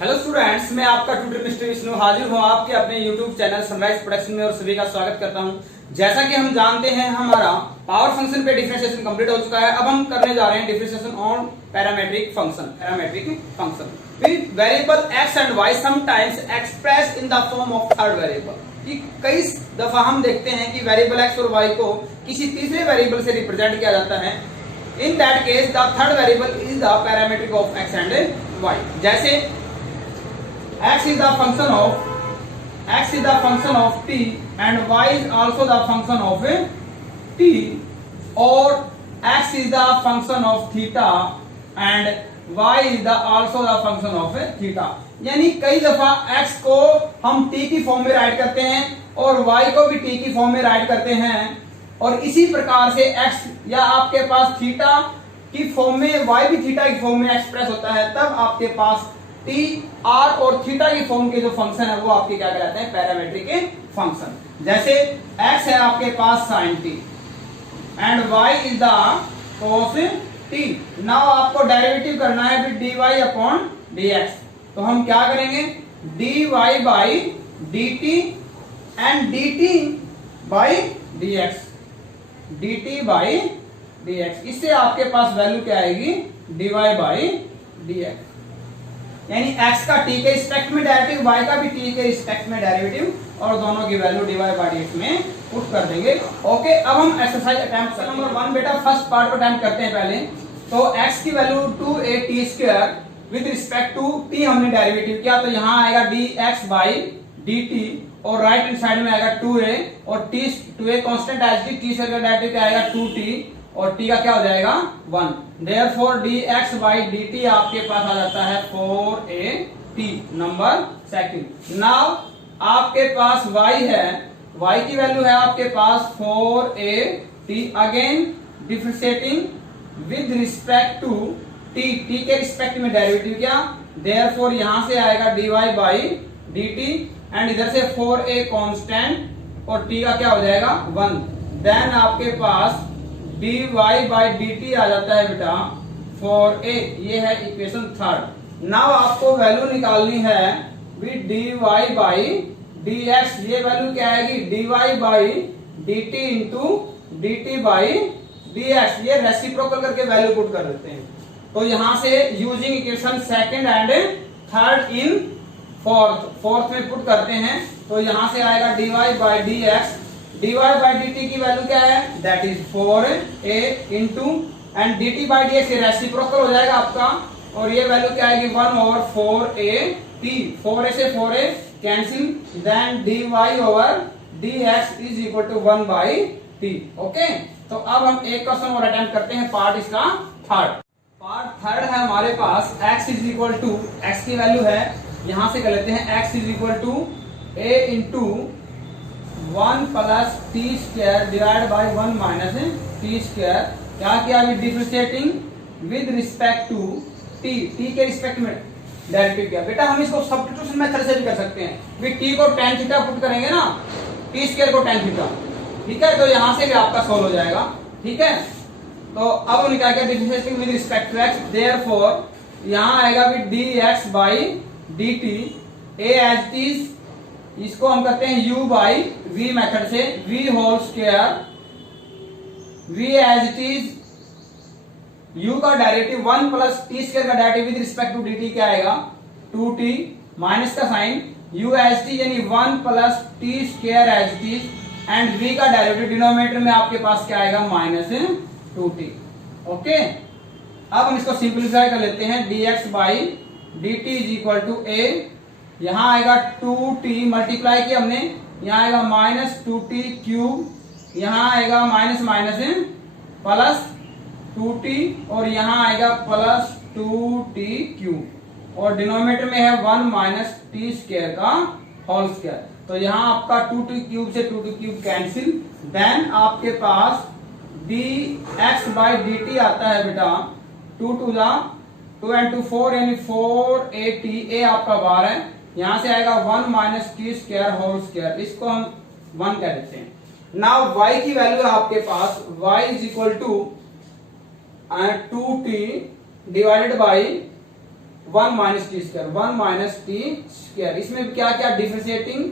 Hello students, मैं आपका tutor mister Vishnu हाजिर हूँ आपके अपने यूट्यूब चैनल सनराइज प्रोडक्शन में और सभी का स्वागत करता हूँ। जैसा कि हम जानते हैं हमारा पावर फंक्शन पे डिफरेंशिएशन कंप्लीट हो चुका है। अब हम करने जा रहे हैं differentiation on parametric function with variable x and y sometimes express in the form of third variable. कि कई दफा हम देखते हैं कि वेरिएबल x और y को किसी तीसरे वेरिएबल से रिप्रेजेंट किया जाता है। In that case the third variable is the parametric of x and y। जैसे x is the function of t and y is also the function of t, or x is the function of theta and y is the also the function of theta। यानी कई दफा x को हम t की form में right करते हैं और y को भी t की फॉर्म में राइट करते हैं, और इसी प्रकार से x या आपके पास थीटा की फॉर्म में y भी थीटा की फॉर्म में एक्सप्रेस होता है, तब आपके पास टी आर और थीटा की फॉर्म के जो फंक्शन है वो आपके क्या कहलाते हैं, पैरामीट्रिक के फंक्शन। जैसे x है आपके पास sin t and y is the cos t। Now आपको डेरिवेटिव करना है विद dy अपॉन dx, तो हम क्या करेंगे, dy by dt and dt by dx। इससे आपके पास वैल्यू क्या आएगी, dy बाई dx। यानी x का t के रिस्पेक्ट में डेरिवेटिव, y का भी t के रिस्पेक्ट में डेरिवेटिव, और दोनों की वैल्यू dy बाई dx में पुट कर देंगे। ओके, अब हम एक्सरसाइज अटेम्प्ट नंबर 1 बेटा फर्स्ट पार्ट को अटेम्प्ट करते हैं पहले। तो x की value 2at² with respect to t हमने डेरिवेटिव किया, तो यहाँ आएगा dx बाई dt और राइट हैंड साइड में आएगा 2a और t constant as t square का डेरिवेटिव क्या आएगा 2t और t का क्या हो जाएगा 1। Therefore dx by dt आपके पास आ जाता है 4at नंबर सेकंड। नाउ आपके पास y है, y की वैल्यू है आपके पास 4at, again differentiating with respect to t के रिस्पेक्ट में डेरिवेटिव क्या, Therefore यहां से आएगा dy by dt एंड इधर से 4a कांस्टेंट और t का क्या हो जाएगा 1। देन आपके पास dy बाई dt आ जाता है बेटा 4a, ये है इक्वेशन थर्ड। नाउ आपको वैल्यू निकालनी है विद dy बाई dx। ये वैल्यू क्या आएगी, dy by dt into dt by dx। ये रेसिप्रोकल करके वैल्यू पुट कर देते हैं, तो यहां से using equation second and third in fourth में पुट करते हैं, तो यहां से आएगा dy by dx। dy by dt की वैल्यू क्या है, that is 4a into and dt by dx ये रेसिप्रोकल हो जाएगा आपका, और ये वैल्यू क्या आएगी 1 ओवर 4a, 4a से 4a cancel, then dy over dx is equal to 1 by t। Okay, तो अब हम एक क्वेश्चन और अटेम्प्ट करते हैं, पार्ट इसका थर्ड। पार्ट थर्ड है हमारे पास x is equal to, x की वैल्यू है यहां से कर लेते हैं, x is equal to a into 1 plus t square divide by 1 minus t square. क्या किया, with differentiating with respect to t के रिस्पेक्ट में डेरिवेटिव किया। बेटा हम इसको सब्स्टिट्यूशन मेथड से भी कर सकते हैं, विद t को tan थीटा पुट करेंगे ना, t स्क्वायर को tan थीटा, ठीक है, तो यहां से भी आपका सोल्व हो जाएगा। ठीक है, तो अब हम क्या किया, differentiating with respect to x, therefore यहां आएगा with dx by dt, a as it is, इसको हम करते हैं u बाई v मेथड से, v whole square, v as it is, u का डेरिवेटिव 1 प्लस t स्क्वायर का derivative with respect to dt क्या आएगा 2t, माइनस का साइन u एज टी यानी 1 plus t square as it is, and v का derivative denominator में आपके पास क्या आएगा माइनस 2t। ओके, अब हम इसको सिंप्लीफाई कर लेते हैं, dx by dt is equal to a, यहां आएगा 2t मल्टीप्लाई किया हमने, यहां आएगा माइनस 2t क्यूब, यहां आएगा माइनस माइनस प्लस 2t और यहां आएगा प्लस 2t क्यूब, और डिनोमिनेटर में है 1 माइनस t स्क्वायर का होल स्क्वायर, तो यहां आपका 2t क्यूब से 2t क्यूब कैंसिल, देन आपके पास dx बाई dt आता है बेटा 2 टू द 2 एंड 2 4 यानी 4at, a आपका बार है, यहां से आएगा 1 minus T square whole square, इसको हम 1 कह देते हैं। नाउ y की वैल्यू है आपके पास, y is equal to 2t divided by 1 minus T square, 1 minus T square. इसमें क्या क्या differentiating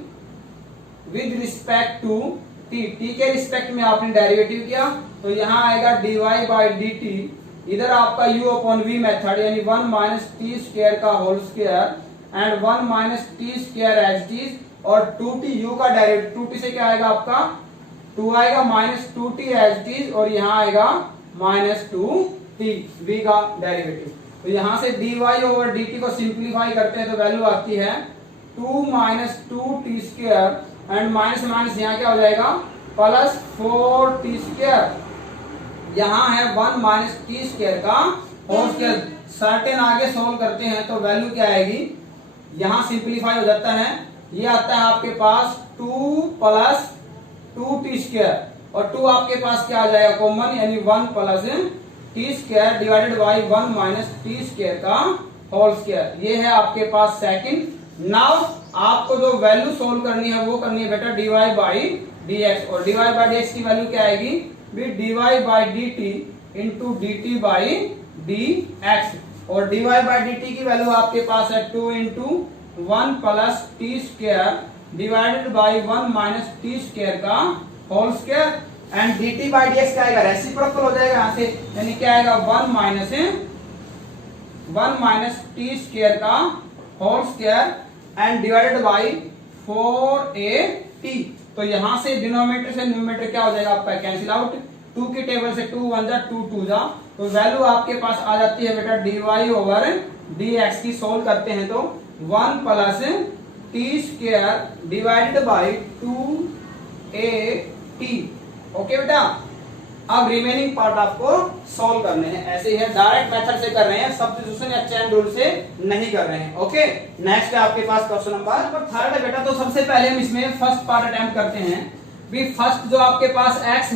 with respect to T, T के रिस्पेक्ट में आपने डेरिवेटिव किया तो यहाँ आएगा dy बाई डी टी, इधर आपका u अपॉन v मेथड यानी 1 माइनस टी स्क्वायर का whole square and 1 minus T square as it is, और 2t u का डायरेक्ट 2t से क्या आएगा आपका 2 आएगा minus 2t as it is, और यहाँ आएगा माइनस 2t v का डेरिवेटिव। तो यहाँ से dy ओवर dt को सिंप्लीफाई करते हैं तो वैल्यू आती है 2 minus 2t square and minus minus यहाँ क्या हो जाएगा प्लस 4t स्क्वायर, यहाँ है 1 माइनस टी स्क्वायर का होल स्क्वायर। सर्टेन आगे सोल्व करते हैं तो वैल्यू क्या आएगी, यहाँ सिंप्लीफाई हो जाता है, ये आता है आपके पास 2 प्लस 2t स्क्वायर, और 2 आपके पास क्या आ जाएगा कॉमन, यानी 1 plus T square divided by 1 minus T square का होल स्क्वायर। ये है आपके पास सेकंड। नाउ आपको जो वैल्यू सोल्व करनी है वो करनी है बेटा dy बाई dx, और dy बाई dx की वैल्यू क्या आएगी भी dy by dt into dt by dx, और dy बाई dt की वैल्यू आपके पास है 2 into 1 plus T square divided by 1 minus T square का whole square, and dt by dx क्या आएगा रेसिप्रोकल हो जाएगा यहाँ से, यानी क्या आएगा 1 माइनस टी स्क्वायर का whole square and divided by 4at। तो यहां से डिनोमिनेटर से न्यूमरेटर क्या हो जाएगा आपका कैंसिल आउट, 2 की टेबल से 2 1 जा 2 2 जा, तो वैल्यू आपके पास आ जाती है बेटा dy ओवर dx की सोल्व करते हैं तो 1 plus T square divided by 2at। Okay बेटा, अब रिमेनिंग पार्ट आपको सॉल्व करने हैं, ऐसे ही है डायरेक्ट मेथड से कर रहे हैं, सब्स्टिट्यूशन या चेन रूल से नहीं कर रहे हैं। ओके, नेक्स्ट है आपके पास क्वेश्चन नंबर 3 है बेटा। तो सबसे पहले हम इसमें फर्स्ट पार्ट अटेम्प्ट करते हैं। भी फर्स्ट जो आपके पास x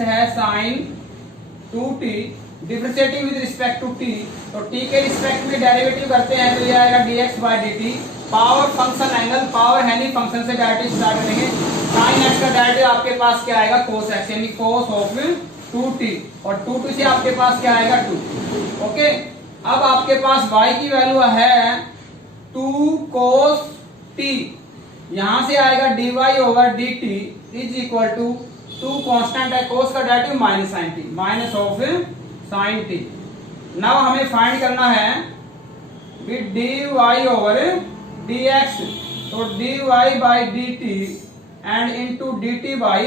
है sin 2t differentiating with respect to t, तो t के रिस्पेक्ट में डेरिवेटिव करते हैं तो ये आएगा dx by dt, power function angle power है नहीं फंक्शन से डायरेक्टली स्टार्ट करेंगे, sin x का डायरेक्टिव आपके पास क्या आएगा cos x यानी cos ऑफ 2t, और 2t से आपके पास क्या आएगा 2। ओके, अब आपके पास y की वैल्यू है 2 cos t, यहां से आएगा dy over dt is equal to 2 constant है cos का directive minus sin t minus of sin t। Now हमें फाइंड करना है विद dy ओवर dx, तो dy by dt and into dt by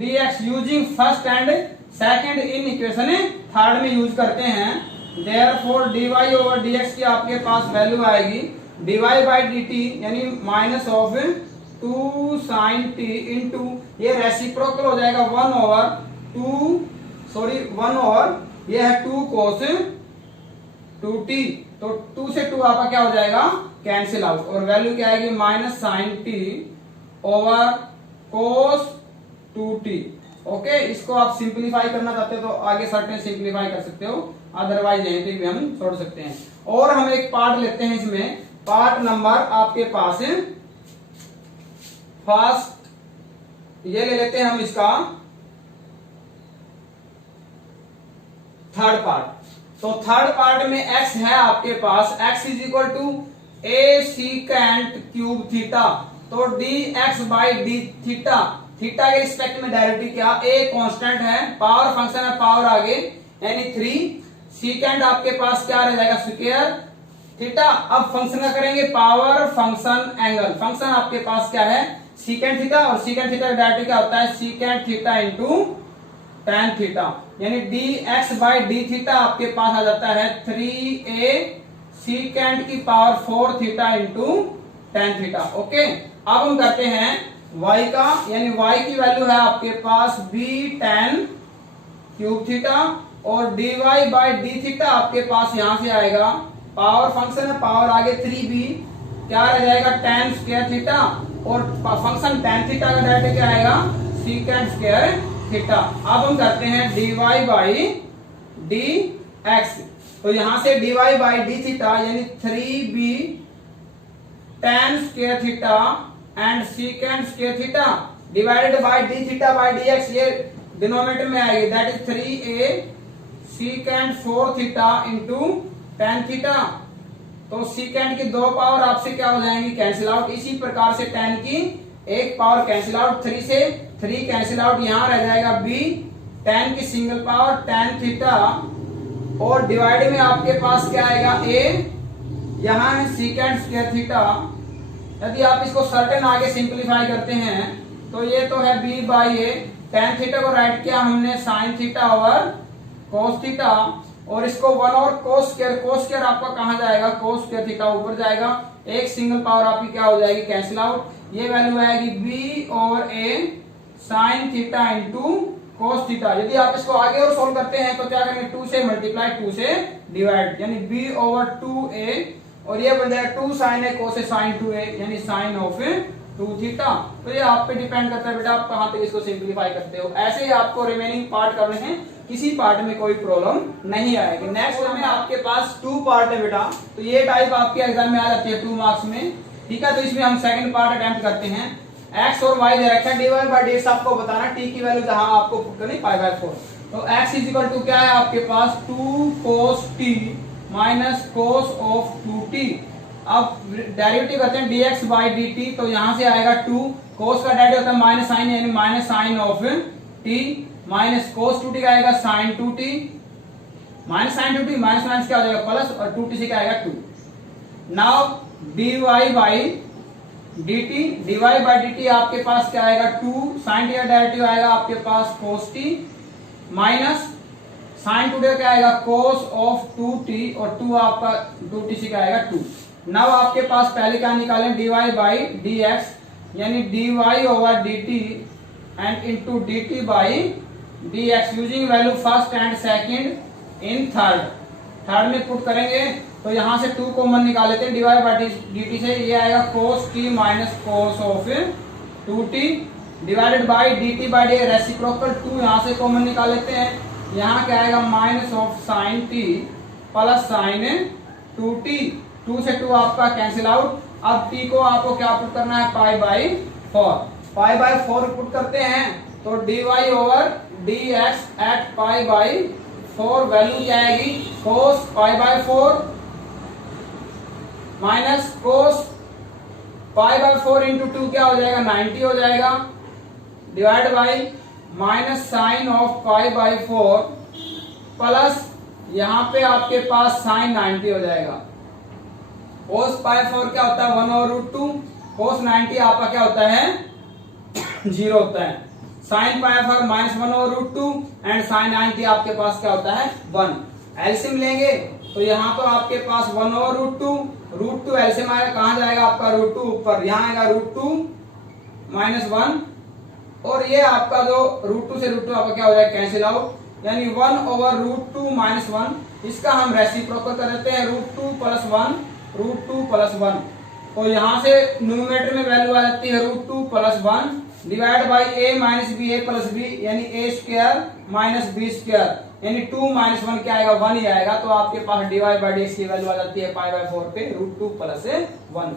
dx using first and second in equation third में use करते हैं। Therefore dy over dx की आपके पास वैल्यू आएगी dy बाई dt यानी minus of 2 sin t into ये रेसिप्रोकल हो जाएगा 1 ओवर ये है 2 cos 2t, तो 2 से 2 आपका क्या हो जाएगा कैंसिल आउट, और वैल्यू क्या आएगी minus sin t over cos 2t। Okay, इसको आप सिंप्लीफाई करना चाहते हो तो आगे सर्टेन सिंप्लीफाई कर सकते हो, अदरवाइज यहीं पे भी हम छोड़ सकते हैं। और हम एक पार्ट लेते हैं, इसमें पार्ट नंबर आपके पास है फर्स्ट, ये ले लेते हैं हम इसका थर्ड पार्ट। तो थर्ड पार्ट में x है आपके पास, x is equal to a secant cube theta, तो dx by d theta, theta के रिस्पेक्ट में डायरेक्टली क्या a कांस्टेंट है, पावर फंक्शन है, पावर आगे यानी 3 सीकेंट आपके पास क्या रह जाएगा स्क्वायर थीटा। अब फंक्शन का करेंगे पावर फंक्शन एंगल, फंक्शन आपके पास क्या है सीकेंट थीटा, और सीकेंट थीटा का डायरेक्टली क्या होता है secant theta into tan theta, यानी dx बाई डी थीटा आपके पास आ जाता है 3a सीकेंट की power 4 theta into tan theta. Okay, अब हम करते हैं y का, यानी y की वैल्यू है आपके पास b tan क्यूब थीटा, और dy बाई डी थीटा आपके पास यहां से आएगा पावर फंक्शन है, पावर आगे 3b क्या रह जाएगा tan स्क्वायर थीटा, और फंक्शन tan थीटा का डायरेक्ट क्या आएगा सीकेंट स्क्वायर थीटा। अब हम करते हैं dy बाई dx, तो यहां से dy बाई डी थीटा यानी 3b tan square theta and secant square theta divided by d theta by dx, ये डिनोमिनेटर में आएगी, that is 3a secant 4 theta into tan theta तो सीकेंड की 2 पावर आपसे क्या हो जाएंगी, कैंसिल आउट। इसी प्रकार से tan की 1 पावर कैंसिल आउट, 3 से 3 कैंसिल आउट, यहां रह जाएगा b, tan की सिंगल पावर tan थीटा, और डिवाइड में आपके पास क्या आएगा a, यहां है सीकेंड स्क्वायर थीटा। यदि आप इसको सर्टेन आगे सिंपलीफाई करते हैं तो ये तो है b by A, tan theta को राइट किया हमने sine theta over cos theta, और इसको 1 और कोस स्क्वायर आपका कहां जाएगा, कोस स्क्वायर थीटा ऊपर जाएगा, एक सिंगल पावर आपकी क्या हो जाएगी, कैंसिल आउट। ये वैल्यू आएगी b over a sine theta into cos theta. यदि आप इसको आगे और सोल्व करते हैं तो क्या करेंगे, 2 से मल्टीप्लाई 2 से डिवाइड, यानी b ओवर 2a, और ये बन जाएगा 2 साइन ए कोस ए साइन 2a, यानी साइन ऑफ 2 थीटा। तो ये आप पे डिपेंड करता है बेटा आप कहां तक इसको सिंप्लीफाई करते हो। ऐसे ही आपको रिमेनिंग पार्ट करने हैं, किसी पार्ट में कोई प्रॉब्लम नहीं आएगी। नेक्स्ट में आपके पास 2 पार्ट है बेटा, तो ये टाइप आपके एग्जाम में आ जाती है 2 मार्क्स में, ठीक है। तो इसमें हम सेकंड पार्ट अटेम्प्ट करते हैं। x और y दे रखा है, dy बाय dx आपको बताना, t की वैल्यू जहां आपको पुट करनी पाई बाय 4। तो x इज इक्वल टू क्या है आपके पास 2 cos t minus cos of 2t। अब डेरिवेटिव करते हैं dx बाय dt, तो यहां से आएगा 2, cos का डेरिवेटिव होता है माइनस साइन, यानी minus sine of t, minus cos 2t का आएगा sin 2t, minus sine 2t, minus minus क्या हो जाएगा प्लस, और 2t से क्या आएगा 2। Now dy by dt, by dt आपके पास क्या आएगा 2, साइन टी का डेरिवेटिव आएगा आपके पास cos t, minus sine 2t क्या आएगा cos ऑफ 2t, और 2 आपका 2t से क्या आएगा 2। नाउ आपके पास पहले क्या निकालें, dy बाई dx, यानी dy over dt and into dt by dx, using value first and second in third में पुट करेंगे। तो यहां से 2 कॉमन निकाल लेते हैं, dy बाई dt से ये आएगा cos t minus cos of 2t divided by dt by D, reciprocal 2 यहां से कॉमन निकाल लेते हैं, यहां क्या आएगा minus of sine t plus sign 2t, 2 से 2 आपका कैंसिल आउट। अब t को आपको क्या पुट करना है, pi by 4, pi by 4 put करते हैं, तो dy over dx at pi by 4 value क्या आएगी, cos pi by 4 minus cos pi by 4 into 2 क्या हो जाएगा 90 हो जाएगा, divide by minus sine of pi by 4 plus यहां पे आपके पास साइन 90 हो जाएगा। cos पाई 4 क्या होता है 1 ओवर रूट 2, cos 90 आपका क्या होता है 0 होता है, sine pi 4 minus 1 over root 2 and sine 90 आपके पास क्या होता है 1। एलसीएम लेंगे तो यहाँ तो आपके पास 1 ओवर रूट 2 एलसीएम आएगा, कहां जाएगा आपका रूट 2 ऊपर, यहाँ आएगा रूट 2 माइनस 1, और ये आपका जो रूट 2 से रूट 2 आपका क्या हो जाएगा कैंसिल आउट, यानी 1 ओवर रूट 2 माइनस 1, इसका हम रेसिप्रोकल कर देते हैं रूट 2 प्लस 1, रूट 2 प्लस 1, तो यहां से न्यूमरेटर में वैल्यू आ जाती है root 2 plus 1 divide by a minus b, a plus b, यानी a square minus b square, यानी 2 माइनस 1 क्या आएगा 1 ही आएगा। तो आपके पास dy बाई dx की वैल्यू आ जाती है पाई बाई 4 पे रूट 2 प्लस 1।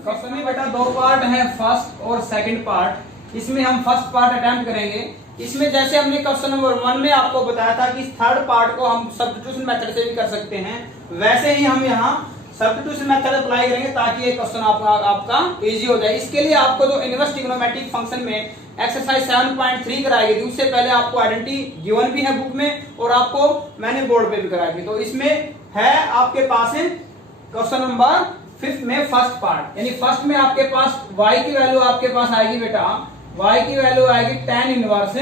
क्वेश्चन में बेटा 2 पार्ट है, फर्स्ट और सेकंड पार्ट। इसमें हम फर्स्ट पार्ट अटेम्प्ट करेंगे। इसमें जैसे हमने क्वेश्चन नंबर 1 में आपको बताया था कि थर्ड पार्ट को हम सब्स्टिट्यूशन मेथड से भी कर सकते हैं, वैसे ही हम यहाँ सब्स्टिट्यूशन मेथड अप्लाई करेंगे ताकि ये क्वेश्चन आपका इजी हो जाए। इसके लिए आपको जो इनवर्स ट्रिग्नोमेट्रिक फंक्शन में एक्सरसाइज 7.3 कराई गई थी, उससे पहले आपको आइडेंटिटी गिवन भी है बुक में और आपको मैंने बोर्ड पे भी कराई थी। तो इसमें है आपके पास है क्वेश्चन नंबर 5 में फर्स्ट पार्ट, यानी फर्स्ट में आपके पास y की वैल्यू आपके पास आएगी बेटा, y की वैल्यू आएगी tan inverse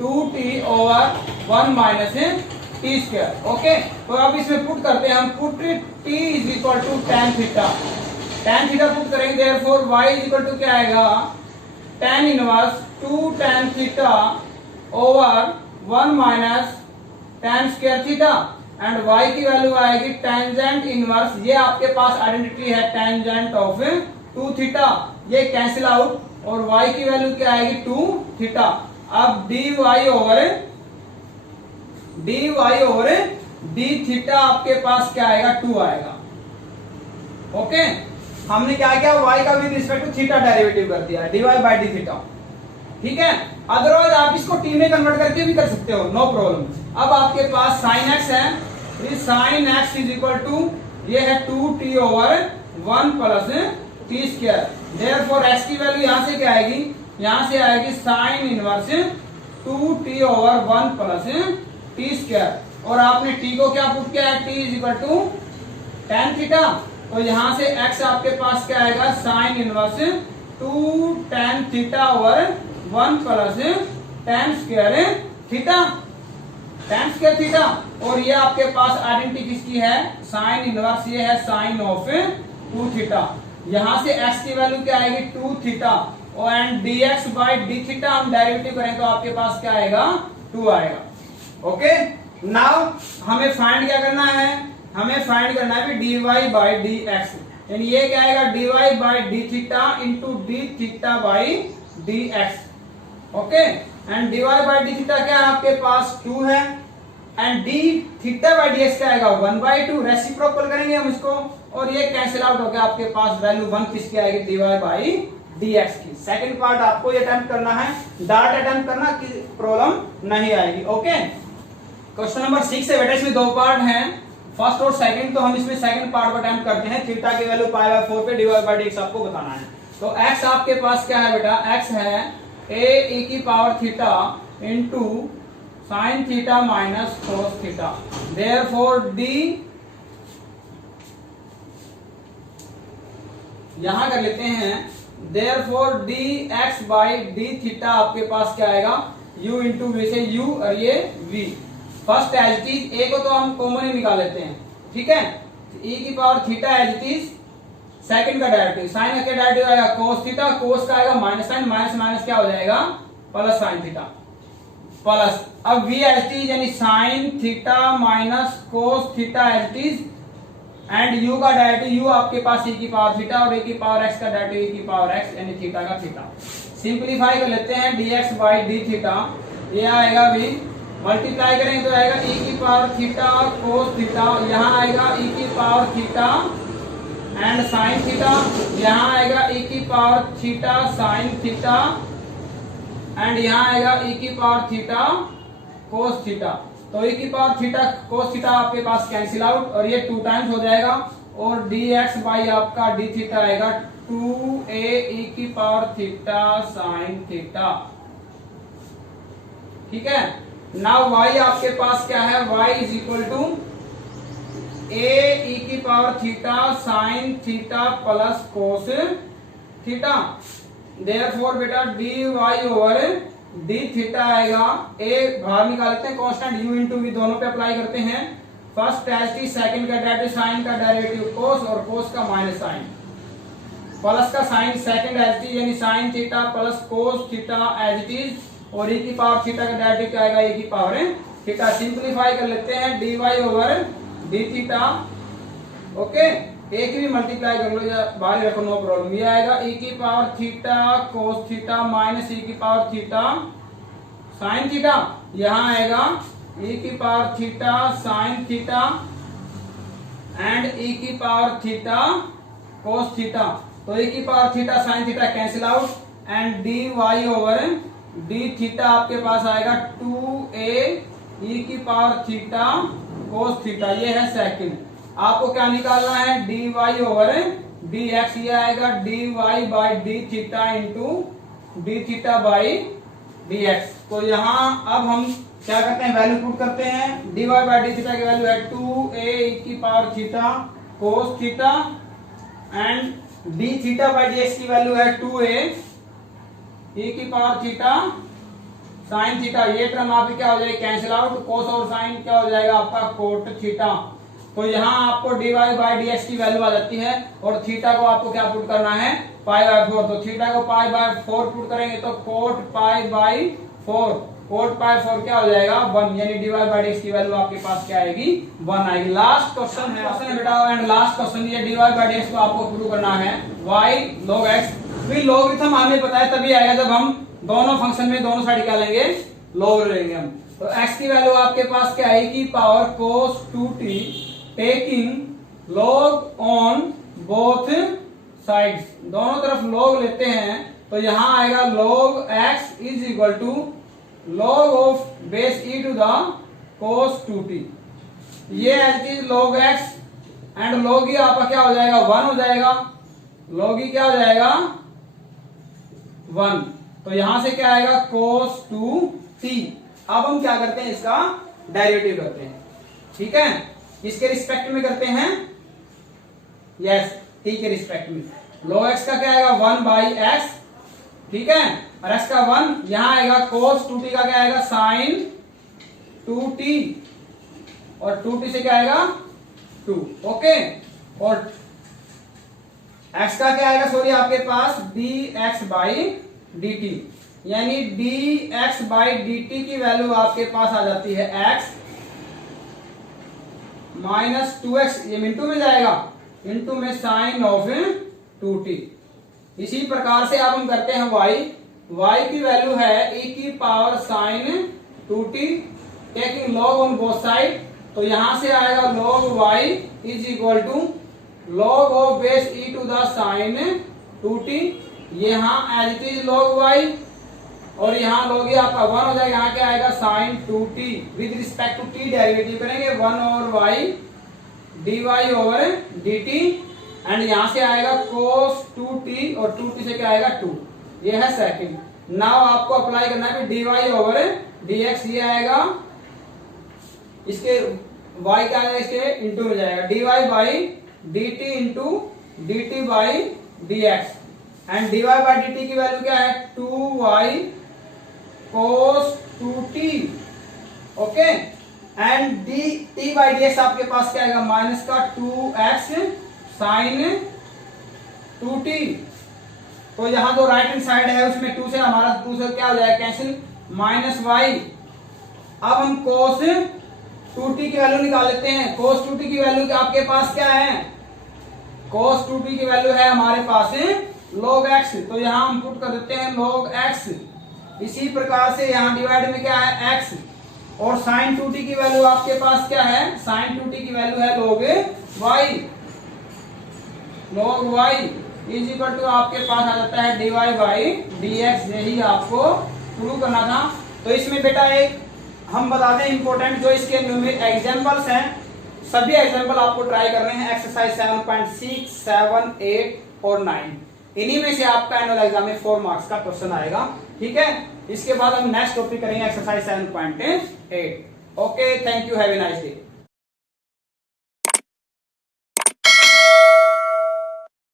2t over 1 minus T square. Okay, तो अब इसमें पुट करते हैं हम, put t is equal to tan theta, tan theta put करेंगे, therefore y is equal to क्या आएगा tan inverse 2 tan theta over 1 minus tan square theta, and y की वैल्यू आएगी टेंजेंट इनवर्स, ये आपके पास आइडेंटिटी है टेंजेंट ऑफ 2 थीटा, ये कैंसिल आउट, और y की वैल्यू क्या आएगी 2 थीटा। अब dy ओवर d थीटा आपके पास क्या आएगा 2 आएगा। ओके, हमने क्या किया y का with respect to theta derivative कर दिया dy बाई डी थीटा, ठीक है। अदरवाइज आप इसको t में कन्वर्ट करके भी कर सकते हो, नो प्रॉब्लम। अब आपके पास sin x है, sine x is equal to ये है 2t over 1 plus T square. Therefore x की वैल्यू यहां से क्या आएगी, यहां से आएगी sine inverse 2t over 1 plus T square. और आपने t को क्या पुट किया है, t is equal to tan theta. तो यहां से x आपके पास क्या आएगा, sine inverse 2 tan theta over 1 plus tan square theta, tan square theta. और ये आपके पास आइडेंटिटी किसकी है, साइन इनवर्स, ये है साइन ऑफ 2 थीटा। यहां से x की वैल्यू क्या आएगी 2 थीटा, और and dx by d theta हम डेरिवेटिव करें तो आपके पास क्या आएगा 2 आएगा। ओके, नाउ हमें फाइंड क्या करना है, हमें फाइंड करना है dy बाई डी एक्स, यानी ये क्या आएगा dy by d theta into D theta by D x. Okay, and dy by d theta क्या है आपके पास 2 है, and D theta by D x क्या आएगा 1/2, रेसिप्रोकल करेंगे हम इसको, और ये कैंसिल आउट हो गया, आपके पास वैल्यू 1 किसकी आएगी dy बाई डी एक्स की। सेकंड पार्ट आपको ये अटेम्प्ट करना है, डार्ट अटेम्प्ट करना कि प्रॉब्लम नहीं आएगी। ओके, क्वेश्चन नंबर 6 से बेटा इसमें 2 पार्ट हैं, फर्स्ट और सेकंड। तो हम इसमें सेकंड पार्ट को अटेम्प्ट करते हैं। थीटा की वैल्यू π/4 पे dy बाई डी एक्स आपको बताना है। तो x आपके पास क्या है बेटा, x है a e की power theta into sine theta minus cos theta. Therefore d यहां कर लेते हैं, therefore dx by d theta आपके पास क्या आएगा u इंटू वी से u और ये v। First as it is, a को तो हम कॉमन ही निकाल लेते हैं, ठीक है। e की power theta as it is, second का डेरिवेटिव, साइन का डेरिवेटिव आएगा कोस थीटा, कोस का आएगा माइनस साइन, माइनस माइनस क्या हो जाएगा प्लस साइन थीटा, प्लस अब v एज इट इज यानी sine theta minus cos theta as it is, and u का डेरिवेटिव, u आपके पास e की पावर थीटा और e की पावर x का डेरिवेटिव e की पावर x यानी थीटा का थीटा। सिंपलीफाई कर लेते हैं, dx बाई डी थीटा ये आएगा भी, मल्टीप्लाई करेंगे तो आएगा e की पावर थीटा कोस थीटा, यहाँ आएगा e की power theta and sine theta, यहाँ आएगा e की power theta sine theta, and यहाँ आएगा e की पावर थीटा कोस थीटा। तो e की पावर थीटा कोस थीटा आपके पास कैंसिल आउट, और ये 2 टाइम्स हो जाएगा, और dx बाई आपका डी थीटा आएगा 2a e की पावर थीटा साइन थीटा, ठीक है। नाउ y आपके पास क्या है, y is equal to a e की power theta sine theta plus cos theta. Therefore बेटा dy ओवर डी थीटा आएगा, a बाहर निकालते हैं, कांस्टेंट u इंटू v दोनों पे अप्लाई करते हैं। फर्स्ट एज टी, सेकंड का डेरिवेटिव साइन का डेरिवेटिव कोस, और कोस का माइनस साइन, प्लस का साइन सेकंड एज टी यानी sine theta plus cos theta as it is, और e की पावर थीटा का डेरिवेटिव क्या आएगा e की पावर थीटा। सिंपलीफाई कर लेते हैं, dy over d theta, okay, एक भी मल्टीप्लाई कर लो या बाहर रखो, नो प्रॉब्लम। ये आएगा e की power theta cos theta minus e की पावर थीटा साइन थीटा, यहाँ आएगा e की power theta sine theta and e की पावर थीटा कोस थीटा। तो e की power theta sine theta cancel out, and dy over d theta आपके पास आएगा 2a e की पावर थीटा कोस थीटा, ये है सेकंड। आपको क्या निकालना है, dy ओवर dx, ये आएगा dy by d theta into D theta by dx। तो यहाँ अब हम क्या करते हैं, वैल्यू पुट करते हैं। dy बाई डी थीटा की वैल्यू है 2a e की power theta cos theta, and D theta by dx की वैल्यू है 2a e की पावर थीटा साइन थीटा। ये टर्म आपकी क्या हो जाएगी कैंसिल आउट, कोस और साइन क्या हो जाएगा आपका कोट थीटा। तो यहाँ आपको dy बाई dx की वैल्यू आ जाती है, और थीटा को आपको क्या पुट करना है π/4। तो थीटा को π/4 पुट करेंगे तो कोट π/4, कोट π/4 क्या हो जाएगा 1, यानी dy बाई dx की वैल्यू आपके पास क्या आएगी 1 आएगी। लास्ट क्वेश्चन है बेटा, एंड लास्ट क्वेश्चन, ये dy बाई dx को आपको प्रूव करना है y log x। फिर लॉगरिथम हमें पता है तभी आएगा जब हम दोनों फंक्शन में दोनों साइड क्या लेंगे लॉग लेंगे हम। तो x की वैल्यू आपके पास क्या है की power cos 2t taking log on both sides, दोनों तरफ log लेते हैं। तो यहां आएगा log x is equal to log of base e to the cos 2t, ये as is log x and log e आपका क्या हो जाएगा 1 हो जाएगा, log e क्या हो जाएगा 1। तो यहां से क्या आएगा cos 2t। अब हम क्या करते हैं इसका डेरिवेटिव करते हैं, ठीक है, किसके रिस्पेक्ट में करते हैं, यस t के रिस्पेक्ट में। log x का क्या आएगा 1 बाई x, ठीक है, और x का 1 यहां आएगा, cos 2t का क्या आएगा sin 2t, और 2t से क्या आएगा 2, ओके। और x का क्या आएगा सॉरी आपके पास dx बाई dt, यानी dx बाई dt की वैल्यू आपके पास आ जाती है x माइनस 2x, ये मिनटू में जाएगा, इंटू में साइन ऑफ 2t। इसी प्रकार से अब हम करते हैं y की वैल्यू है e की power sine 2t, taking log on both side, तो यहां से आएगा log y is equal to log of base e to the sine 2t, यहां as it is log y, और यहां log ये आपका 1 हो जाएगा, यहां क्या आएगा sine 2t, with respect to t derivative करेंगे 1 over y dy over dt, and यहां से आएगा cos 2t, और 2t से क्या आएगा 2, ये है सेकंड। नाउ आपको अप्लाई करना है dy ओवर dx, ये आएगा इसके y क्या आएगा इसके इंटू में जाएगा dy by dt into dt by dx, and dy by dt की वैल्यू क्या है 2y cos 2t, okay, and t by dx आपके पास क्या आएगा माइनस का 2x साइन 2t। तो यहां जो राइट हैंड साइड है उसमें 2 से हमारा 2 से क्या हो जाएगा कैंसिल, माइनस y। अब हम cos 2t की वैल्यू निकाल लेते हैं। cos 2t की वैल्यू आपके पास क्या है, cos 2t की वैल्यू है हमारे पास log x, तो यहां हम पुट कर देते हैं log x। इसी प्रकार से यहां डिवाइड में क्या है x, और sin 2t की वैल्यू आपके पास क्या है, sin 2t की वैल्यू है log y is equal to आपके पास आ जाता है dy बाई dx। यही आपको प्रूव करना था। तो इसमें बेटा एक हम बता दें इंपॉर्टेंट, जो इसके एग्जांपल्स हैं, सभी एग्जांपल आपको ट्राई करने हैं, एक्सरसाइज 7.6, 7, 8 और 9। इन्हीं में से आपका एनुअल एग्जाम में 4 मार्क्स का क्वेश्चन आएगा, ठीक है। इसके बाद हम नेक्स्ट टॉपिक करेंगे exercise 7.8। Okay, thank you, have a nice day.